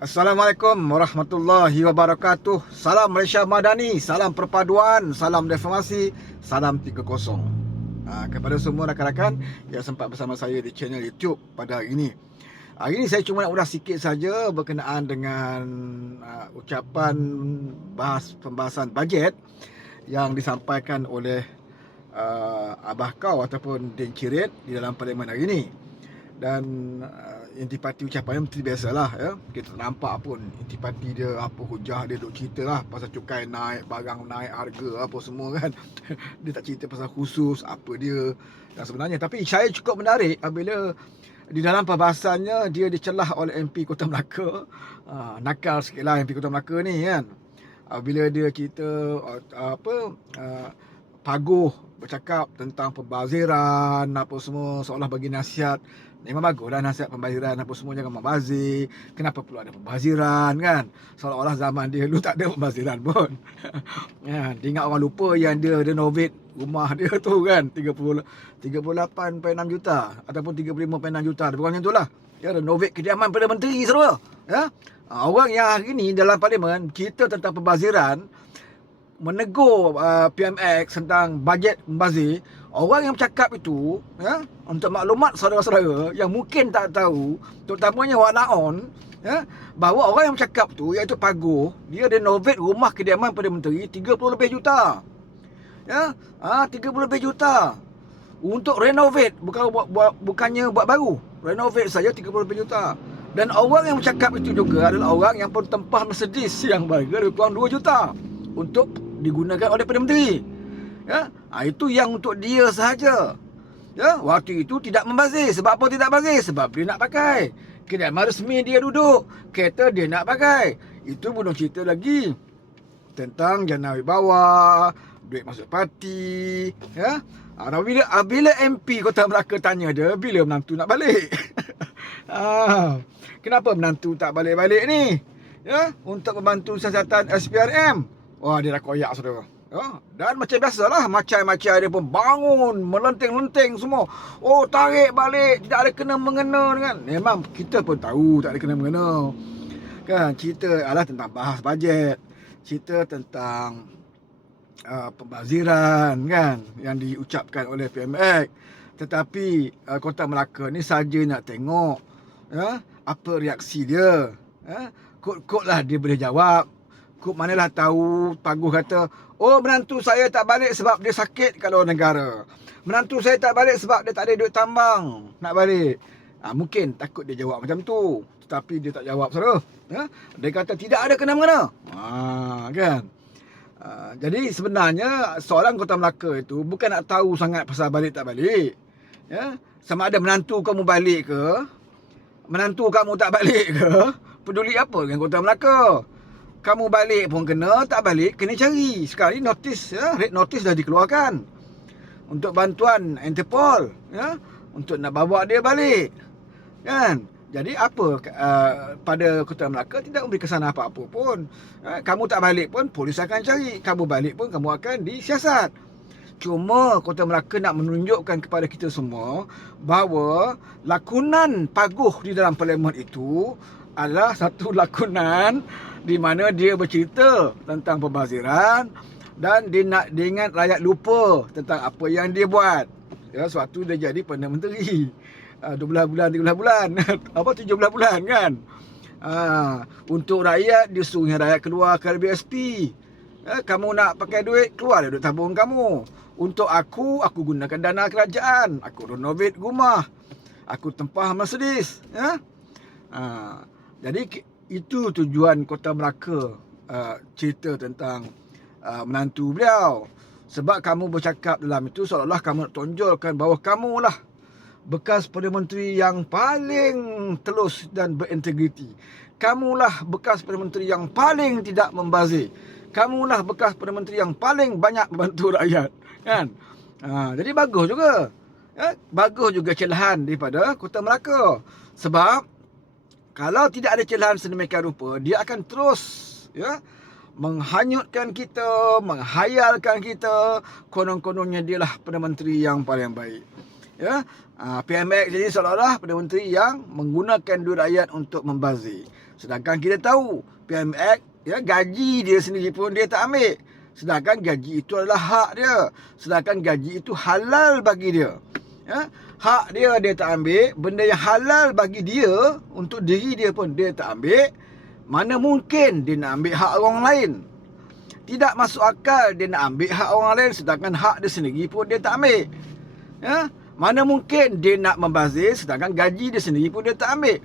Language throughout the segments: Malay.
Assalamualaikum warahmatullahi wabarakatuh. Salam Malaysia Madani, salam perpaduan, salam reformasi, salam 30. Kepada semua rakan-rakan yang sempat bersama saya di channel YouTube pada hari ini. Hari ini saya cuma nak ulas sikit saja berkenaan dengan ucapan pembahasan bajet yang disampaikan oleh Abah Kau ataupun Din Cirit di dalam parlimen hari ini. Dan intipati ucapan yang biasalah ya. Kita tak nampak pun intipati dia, apa hujah dia duk cerita lah pasal cukai naik, barang naik, harga apa semua kan. Dia tak cerita pasal khusus apa dia dan sebenarnya. Tapi saya cukup menarik apabila di dalam perbahasannya dia dicelah oleh MP Kota Melaka. Nakal sikit lah MP Kota Melaka ni kan. Bila dia cerita Paguh bercakap tentang pembaziran apa semua, seolah bagi nasihat. Memang baguslah nasihat pembaziran apa semua, jangan membazir. Kenapa perlu ada pembaziran kan? Seolah-olah zaman dia dulu tak ada pembaziran pun. Ya, dia ingat orang lupa yang dia renovate rumah dia tu kan 38.6 juta ataupun 35.6 juta. Lebih kurang macam itulah. Ya, renovate kediaman Perdana Menteri semua. Ya. Orang yang hari ni dalam parlimen cerita tentang pembaziran, menegur PMX tentang bajet membazir. Orang yang bercakap itu, ya, untuk maklumat saudara-saudara yang mungkin tak tahu, terutamanya Wak Naon, ya, bahawa orang yang bercakap tu, iaitu Paguh, dia renovate rumah kediaman Perdana Menteri 30 lebih juta. Ya, 30 lebih juta. Untuk renovate, bukannya buat baru. Renovate saja 30 lebih juta. Dan orang yang bercakap itu juga adalah orang yang pun tempah Mercedes yang berharga lebih kurang 2 juta untuk digunakan oleh Perdana Menteri. Ya, itu yang untuk dia sahaja. Ya, waktu itu tidak membazir. Sebab apa tidak bazir? Sebab dia nak pakai. Kediaman resmi dia duduk, kereta dia nak pakai. Itu belum cerita lagi tentang jana wibawa, duit masuk parti, ya. Bila MP Kota Melaka tanya dia bila menantu nak balik. Kenapa menantu tak balik-balik ni? Ya, untuk membantu siasatan SPRM. Wah, dia dah koyak saudara. Ya, dan macam biasalah, macam-macam dia pun bangun, melenting-lenting semua. Oh, tarik balik, tidak ada kena-mengena kan. Memang kita pun tahu tak ada kena-mengena. Kan, cerita adalah tentang bahas bajet. Cerita tentang pembaziran kan, yang diucapkan oleh PMX. Tetapi Kota Melaka ni saja nak tengok, ya, apa reaksi dia. Ya, kot-kot lah dia boleh jawab. Kok manalah tahu Paguh kata, oh menantu saya tak balik sebab dia sakit kat luar negara. Menantu saya tak balik sebab dia tak ada duit tambang nak balik. Mungkin takut dia jawab macam tu. Tetapi dia tak jawab saudara. Ya? Dia kata tidak ada kena-mengena. Kan? Jadi sebenarnya soalan Kota Melaka itu bukan nak tahu sangat pasal balik tak balik. Ya? Sama ada menantu kamu balik ke, menantu kamu tak balik ke, peduli apa dengan Kota Melaka. Kamu balik pun kena, tak balik kena cari. Sekarang ni notis, ya, red notice dah dikeluarkan untuk bantuan Interpol, ya, untuk nak bawa dia balik. Kan? Jadi apa pada Kota Melaka tidak memberi kesan apa-apa pun. Kamu tak balik pun polis akan cari. Kamu balik pun kamu akan disiasat. Cuma Kota Melaka nak menunjukkan kepada kita semua bahawa lakonan Paguh di dalam parlimen itu adalah satu lakonan di mana dia bercerita tentang pembaziran dan dia ingat rakyat lupa tentang apa yang dia buat. Ya, suatu dia jadi Perdana Menteri 12 bulan, 13 bulan apa 17 bulan kan. Untuk rakyat dia suruh rakyat keluar ke BSP. Ya, kamu nak pakai duit, keluar duit tabung kamu. Untuk aku gunakan dana kerajaan. Aku renovate rumah. Aku tempah Mercedes. Ya. Jadi itu tujuan Kota Melaka cerita tentang menantu beliau. Sebab kamu bercakap dalam itu seolah-olah kamu nak tonjolkan bahawa kamulah bekas Perdana Menteri yang paling telus dan berintegriti. Kamulah bekas Perdana Menteri yang paling tidak membazir. Kamulah bekas Perdana Menteri yang paling banyak membantu rakyat. Kan? Jadi bagus juga. Ya, bagus juga celahan daripada Kota Melaka. Sebab kalau tidak ada celahan sedemikian rupa, dia akan terus, ya, menghanyutkan kita, menghayalkan kita, konon-kononnya dialah Perdana Menteri yang paling baik. Ya, PMX jadi seolah-olah Perdana Menteri yang menggunakan duit rakyat untuk membazir. Sedangkan kita tahu PMX, ya, gaji dia sendiri pun dia tak ambil. Sedangkan gaji itu adalah hak dia. Sedangkan gaji itu halal bagi dia. Ya, hak dia tak ambil. Benda yang halal bagi dia, untuk diri dia pun dia tak ambil. Mana mungkin dia nak ambil hak orang lain? Tidak masuk akal dia nak ambil hak orang lain, sedangkan hak dia sendiri pun dia tak ambil. Ya? Mana mungkin dia nak membazir, sedangkan gaji dia sendiri pun dia tak ambil.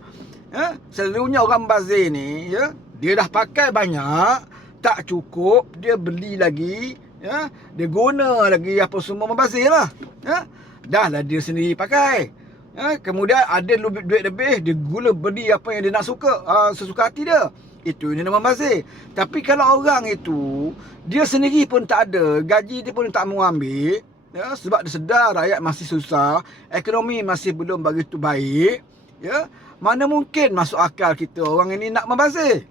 Ya? Selalunya orang membazir ni, ya, dia dah pakai banyak, tak cukup, dia beli lagi, ya, dia guna lagi apa semua, membazir lah. Ya? Dah lah dia sendiri pakai. Ya? Kemudian ada duit lebih, dia guna beli apa yang dia nak suka, sesuka hati dia. Itu yang nama membazir. Tapi kalau orang itu, dia sendiri pun tak ada, gaji dia pun tak mau ambil, ya, sebab dia sedar rakyat masih susah, ekonomi masih belum begitu baik, ya, mana mungkin masuk akal kita orang ini nak membazir.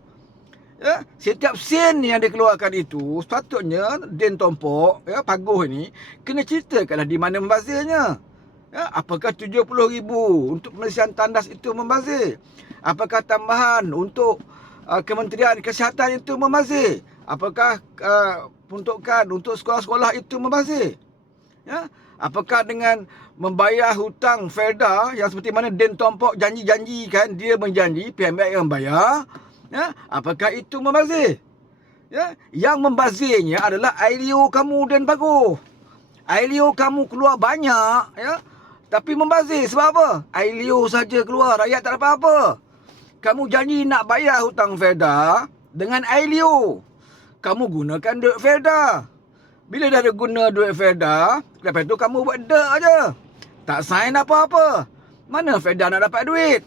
Ya, setiap sen yang dikeluarkan itu sepatutnya Den Tompok, ya, Paguh ini kena ceritakanlah di mana membazirnya. Ya, apakah 70,000 untuk pembersihan tandas itu membazir? Apakah tambahan untuk Kementerian Kesihatan itu membazir? Apakah peruntukan untuk sekolah-sekolah itu membazir? Ya? Apakah dengan membayar hutang Felda yang seperti mana Den Tompok janji-janjikan, dia menjanji PMX yang bayar, ya? Apakah itu membazir? Ya? Yang membazirnya adalah ILO kamu Den Paguh. ILO kamu keluar banyak, ya, tapi membazir sebab apa? ILO saja keluar, rakyat tak dapat apa. Kamu janji nak bayar hutang Felda dengan ILO. Kamu gunakan duit Felda. Bila dah ada guna duit Felda, lepas tu kamu buat dak aja. Tak sign apa-apa. Mana Felda nak dapat duit?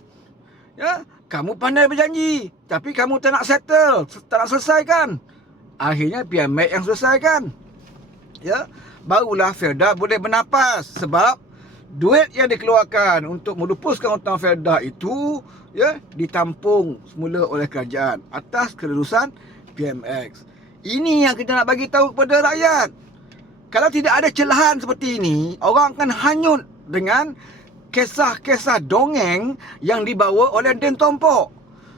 Ya, kamu pandai berjanji, tapi kamu tak nak settle, tak nak selesaikan. Akhirnya PMX yang selesaikan. Ya, barulah Felda boleh bernapas sebab duit yang dikeluarkan untuk melupuskan hutang Felda itu, ya, ditampung semula oleh kerajaan atas kelulusan PMX. Ini yang kita nak bagi tahu kepada rakyat. Kalau tidak ada celahan seperti ini, orang akan hanyut dengan kisah-kisah dongeng yang dibawa oleh Den Tompok.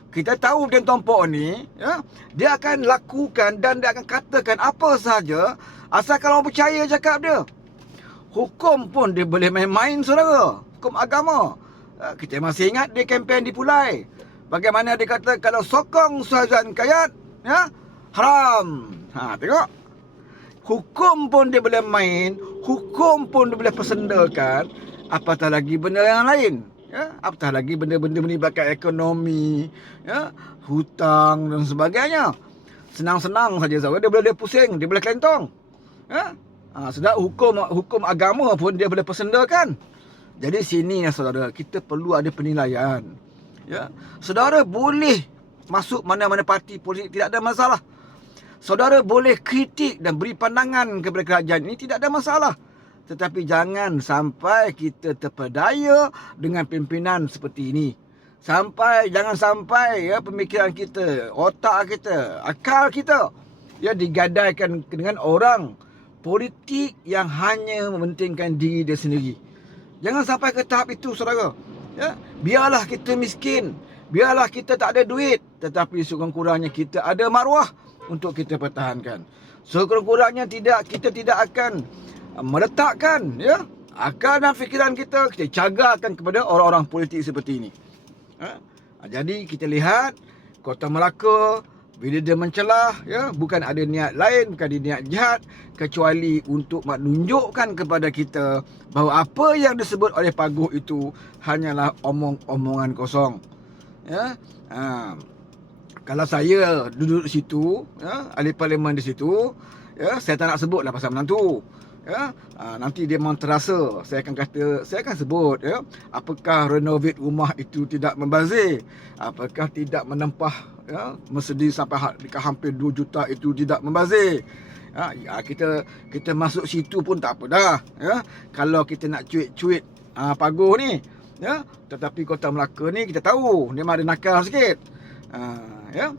Kita tahu Den Tompok ni, ya, dia akan lakukan dan dia akan katakan apa sahaja asalkan orang percaya cakap dia. Hukum pun dia boleh main-main, saudara. Hukum agama. Kita masih ingat dia kempen di Pulai. Bagaimana dia kata kalau sokong Suhazan Kayat, ya, haram. Tengok. Hukum pun dia boleh main, hukum pun dia boleh persendakan, apatah lagi benda yang lain. Ya, apatah lagi benda-benda melibatkan ekonomi, ya, hutang dan sebagainya. Senang-senang saja, saudara. Dia boleh pusing, dia boleh kelentong. Ya. Sedang hukum agama pun dia boleh persendakan. Jadi sini ya saudara, kita perlu ada penilaian. Ya. Saudara boleh masuk mana-mana parti politik, tidak ada masalah. Saudara boleh kritik dan beri pandangan kepada kerajaan ini, tidak ada masalah. Tetapi jangan sampai kita terpedaya dengan pimpinan seperti ini. Jangan sampai, ya, pemikiran kita, otak kita, akal kita, ya, digadaikan dengan orang politik yang hanya mementingkan diri dia sendiri. Jangan sampai ke tahap itu, saudara. Ya, biarlah kita miskin, biarlah kita tak ada duit, tetapi sekurang-kurangnya kita ada maruah untuk kita pertahankan. Sekurang-kurangnya kita tidak akan meletakkan, ya, akal dan fikiran kita cagarkan kepada orang-orang politik seperti ini. Jadi kita lihat Kota Melaka bila dia mencelah, ya, bukan ada niat lain, bukan ada niat jahat, kecuali untuk menunjukkan kepada kita bahawa apa yang disebut oleh Paguh itu hanyalah omong-omongan kosong. Ya. Kalau saya duduk di situ, ya, ahli parlimen di situ, ya, saya tak nak sebutlah pasal menantu. Ya, nanti dia memang terasa, saya akan sebut, ya, apakah renovate rumah itu tidak membazir, apakah tidak menempah, ya, Mercedes sampai hampir 2 juta itu tidak membazir. Ya, kita masuk situ pun tak apa dah, ya. Kalau kita nak cuit-cuit Paguh ni, ya, tetapi Kota Melaka ni kita tahu dia memang ada nakal sikit. Ya.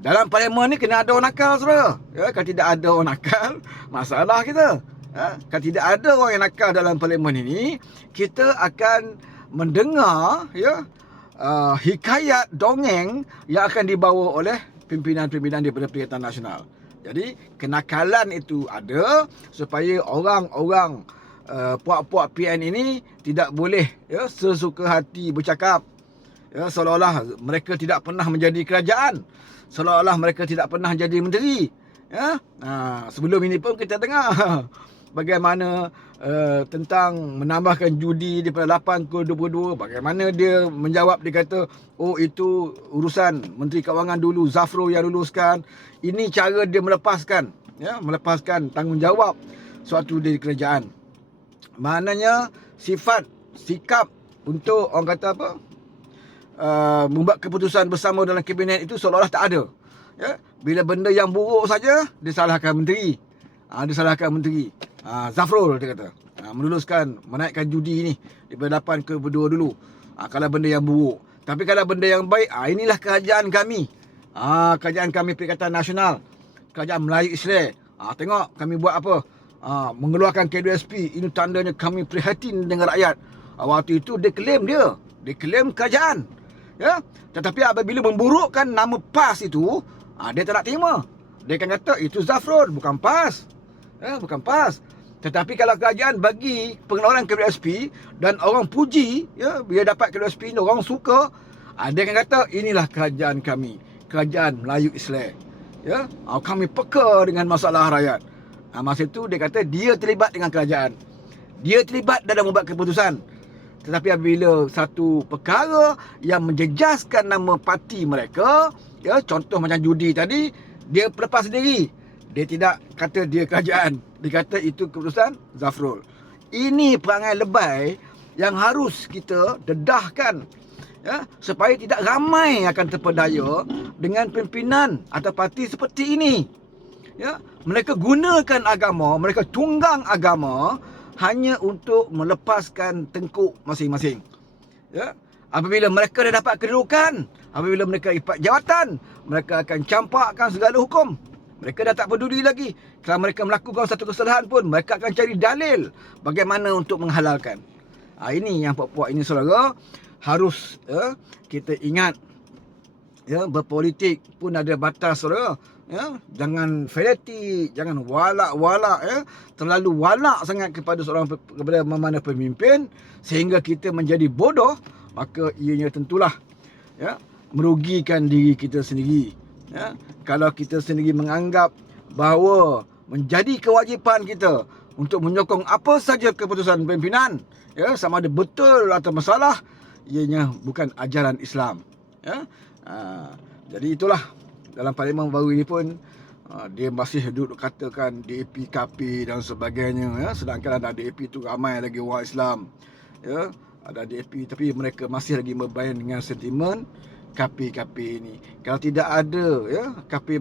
Dalam parlimen ni kena ada orang nakal, saudara. Ya, kalau tidak ada orang nakal, masalah kita. Ya, kalau tidak ada orang yang nakal dalam parlimen ini, kita akan mendengar, ya, hikayat dongeng yang akan dibawa oleh pimpinan-pimpinan daripada Perikatan Nasional. Jadi kenakalan itu ada supaya orang-orang puak-puak PN ini tidak boleh sesuka hati bercakap, seolah-olah mereka tidak pernah menjadi kerajaan, seolah-olah mereka tidak pernah jadi menteri. Sebelum ini pun kita dengar bagaimana tentang menambahkan judi daripada 8 ke 22. Bagaimana dia menjawab, dia kata, oh itu urusan Menteri Kewangan dulu, Zafrul yang luluskan. Ini cara dia melepaskan tanggungjawab suatu dari kerajaan. Maknanya sikap untuk orang kata apa, membuat keputusan bersama dalam kabinet itu seolah-olah tak ada. Bila benda yang buruk saja, disalahkan menteri. Zafrul dia kata, menaikkan judi ni daripada 8 ke 2 dulu. Kalau benda yang buruk. Tapi kalau benda yang baik, inilah kerajaan kami. Kerajaan kami Perikatan Nasional, Kerajaan Melayu Israel. Tengok kami buat apa. Mengeluarkan K2SP. Ini tandanya kami prihatin dengan rakyat. Waktu itu dia klaim kerajaan. Tetapi apabila memburukkan nama PAS itu, dia tak nak terima. Dia akan kata itu Zafrul, bukan PAS. Bukan PAS. Tetapi kalau kerajaan bagi pengeluaran K2SP dan orang puji, bila dapat K2SP ni orang suka, dia akan kata inilah kerajaan kami, Kerajaan Melayu Islam. Kami peka dengan masalah rakyat. Masa itu dia kata dia terlibat dengan kerajaan. Dia terlibat dalam membuat keputusan. Tetapi apabila satu perkara yang menjejaskan nama parti mereka, contoh macam judi tadi, dia lepas sendiri. Dia tidak kata dia kerajaan. Dia kata itu keputusan Zafrul. Ini perangai lebay yang harus kita dedahkan, supaya tidak ramai akan terpedaya dengan pimpinan atau parti seperti ini. Mereka gunakan agama, mereka tunggang agama hanya untuk melepaskan tengkuk masing-masing. Apabila mereka dah dapat kedudukan, apabila mereka dapat jawatan, mereka akan campakkan segala hukum. Mereka dah tak peduli lagi. Kalau mereka melakukan satu kesalahan pun, mereka akan cari dalil bagaimana untuk menghalalkan. Ini yang puak-puak ini, saudara, harus kita ingat. Berpolitik pun ada batas, saudara. Jangan fanatik, jangan walak-walak, terlalu walak sangat kepada mana pemimpin sehingga kita menjadi bodoh, maka ianya tentulah merugikan diri kita sendiri. Kalau kita sendiri menganggap bahawa menjadi kewajipan kita untuk menyokong apa saja keputusan pimpinan, sama ada betul atau masalah, ianya bukan ajaran Islam. Jadi itulah, dalam parlimen baru ini pun dia masih duduk katakan DAP, KP dan sebagainya, sedangkan ada DAP tu ramai lagi orang Islam, ada DAP tapi mereka masih lagi berbayan dengan sentimen KP ini. Kalau tidak ada KP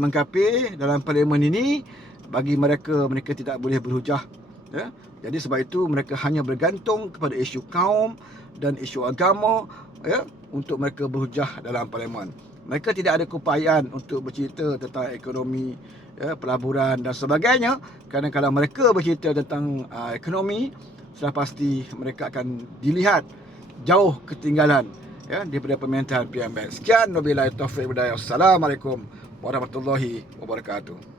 dalam parlimen ini, bagi mereka tidak boleh berhujah. Jadi sebab itu mereka hanya bergantung kepada isu kaum dan isu agama untuk mereka berhujah dalam parlimen. Mereka tidak ada keupayaan untuk bercerita tentang ekonomi, pelaburan dan sebagainya. Kerana kalau mereka bercerita tentang ekonomi, sudah pasti mereka akan dilihat jauh ketinggalan daripada pemerintahan PMX. Sekian, wabillahi taufiq wal hidayah. Assalamualaikum warahmatullahi wabarakatuh.